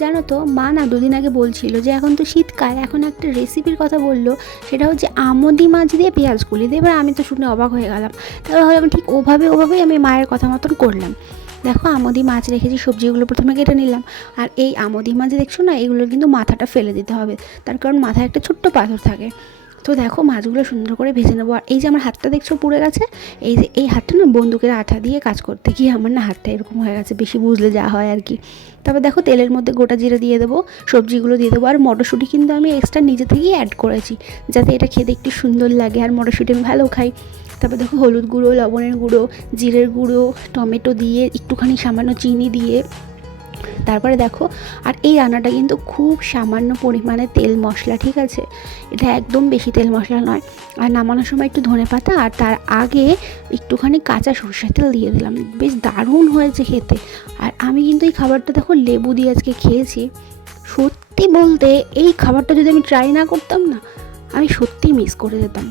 জানো তো, মা না দুদিন আগে বলছিল যে এখন তো শীতকাল, এখন একটা রেসিপির কথা বললো, সেটা হচ্ছে আমোদি মাছ দিয়ে পেঁয়াজ কুলি দিয়ে। এবার আমি তো শুনে অবাক হয়ে গেলাম। তারপর ভাবলাম ঠিক ওভাবেই আমি মায়ের কথা মতন করলাম। দেখো, আমোদি মাছ রেখেছি, সবজিগুলো প্রথমে কেটে নিলাম। আর এই আমোদি মাছ দেখছো না, এগুলোর কিন্তু মাথাটা ফেলে দিতে হবে, তার কারণ মাথায় একটা ছোট্ট পাথর থাকে। তো দেখো, মাছগুলো সুন্দর করে ভেজে নেবো। আর এই যে আমার হাতটা দেখছো পুড়ে গেছে, এই যে এই হাতটা না বন্দুকের আঠা দিয়ে কাজ করতে গিয়ে আমার না হাতটা এরকম হয়ে গেছে, বেশি বুঝলে যা হয় আর কি। তারপর দেখো, তেলের মধ্যে গোটা জিরে দিয়ে দেবো, সবজিগুলো দিয়ে দেবো। আর মটরশুঁটি কিন্তু আমি এক্সট্রা নিজে থেকেই অ্যাড করেছি, যাতে এটা খেতে একটু সুন্দর লাগে। আর মটরশুঁটি আমি ভালো খাই। তারপর দেখো, হলুদ গুঁড়ো, লবণের গুঁড়ো, জিরের গুঁড়ো, টমেটো দিয়ে একটুখানি সামান্য চিনি দিয়ে তারপরে দেখো, আর এই রান্নাটা কিন্তু খুব সামান্য পরিমাণে তেল মশলা, ঠিক আছে? এটা একদম বেশি তেল মশলা নয়। আর নামানোর সময় একটু ধনেপাতা আর তার আগে একটুখানি কাঁচা সরষের তেল দিয়ে দিলাম। বেশ দারুণ হয়েছে খেতে। আর আমি কিন্তু এই খাবারটা দেখো লেবু দিয়ে আজকে খেয়েছি। সত্যি বলতে এই খাবারটা যদি আমি ট্রাই না করতাম না, আমি সত্যিই মিস করে যেতাম।